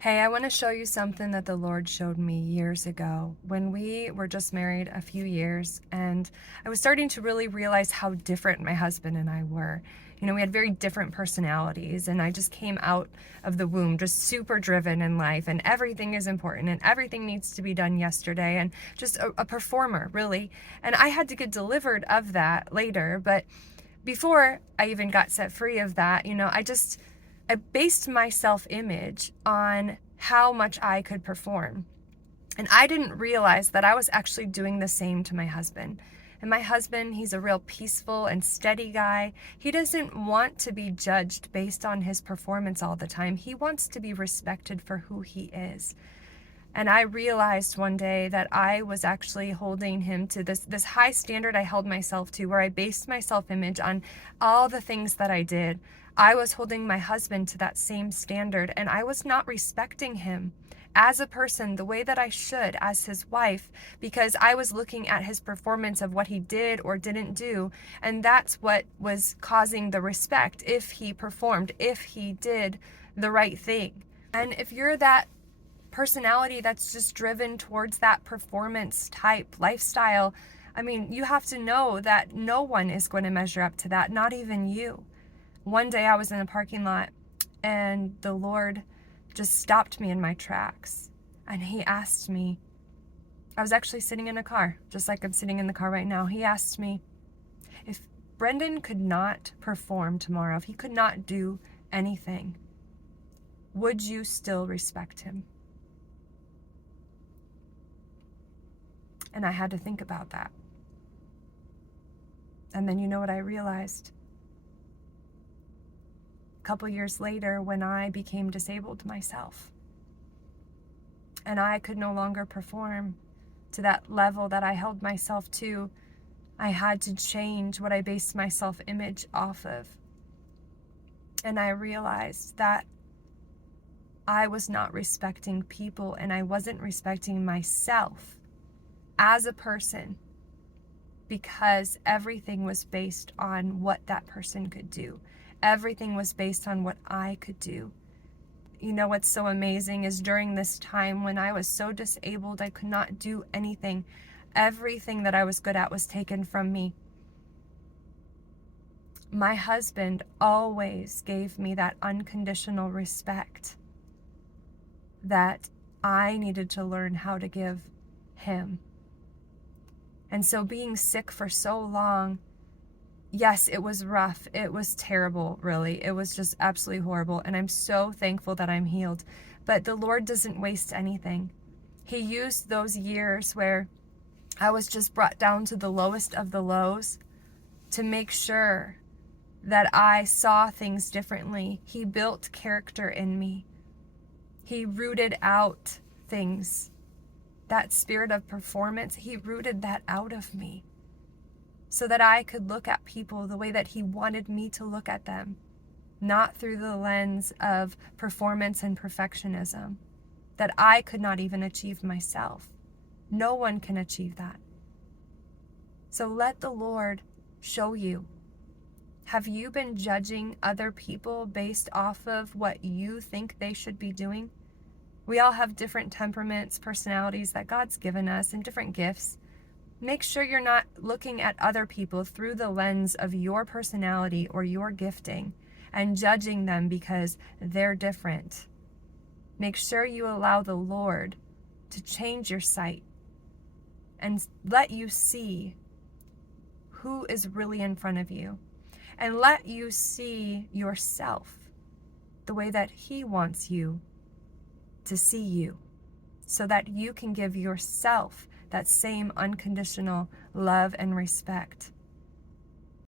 Hey, I want to show you something that the Lord showed me years ago when we were just married a few years, and I was starting to really realize how different my husband and I were. We had very different personalities, and I just came out of the womb just super driven in life, and everything is important, and everything needs to be done yesterday, and just a performer, really. And I had to get delivered of that later, but before I even got set free of that, I based my self-image on how much I could perform. And I didn't realize that I was actually doing the same to my husband. And my husband, he's a real peaceful and steady guy. He doesn't want to be judged based on his performance all the time. He wants to be respected for who he is. And I realized one day that I was actually holding him to this high standard I held myself to, where I based my self-image on all the things that I did. I was holding my husband to that same standard, and I was not respecting him as a person the way that I should as his wife, because I was looking at his performance of what he did or didn't do, and that's what was causing the respect, if he performed, if he did the right thing. And if you're that personality that's just driven towards that performance type lifestyle, you have to know that no one is going to measure up to that, not even you. One day I was in a parking lot, and the Lord just stopped me in my tracks, and he asked me, I was actually sitting in a car, just like I'm sitting in the car right now. He asked me, if Brendan could not perform tomorrow, if he could not do anything, would you still respect him? And I had to think about that. And then you know what I realized? A couple years later, when I became disabled myself, and I could no longer perform to that level that I held myself to, I had to change what I based my self-image off of. And I realized that I was not respecting people, and I wasn't respecting myself as a person, because everything was based on what that person could do. Everything was based on what I could do. You know what's so amazing is during this time when I was so disabled, I could not do anything. Everything that I was good at was taken from me. My husband always gave me that unconditional respect that I needed to learn how to give him. And so being sick for so long, yes, it was rough. It was terrible, really. It was just absolutely horrible. And I'm so thankful that I'm healed. But the Lord doesn't waste anything. He used those years where I was just brought down to the lowest of the lows to make sure that I saw things differently. He built character in me. He rooted out things. That spirit of performance, he rooted that out of me so that I could look at people the way that he wanted me to look at them, not through the lens of performance and perfectionism that I could not even achieve myself. No one can achieve that. So let the Lord show you. Have you been judging other people based off of what you think they should be doing? We all have different temperaments, personalities that God's given us, and different gifts. Make sure you're not looking at other people through the lens of your personality or your gifting and judging them because they're different. Make sure you allow the Lord to change your sight and let you see who is really in front of you, and let you see yourself the way that he wants you to see you, so that you can give yourself that same unconditional love and respect.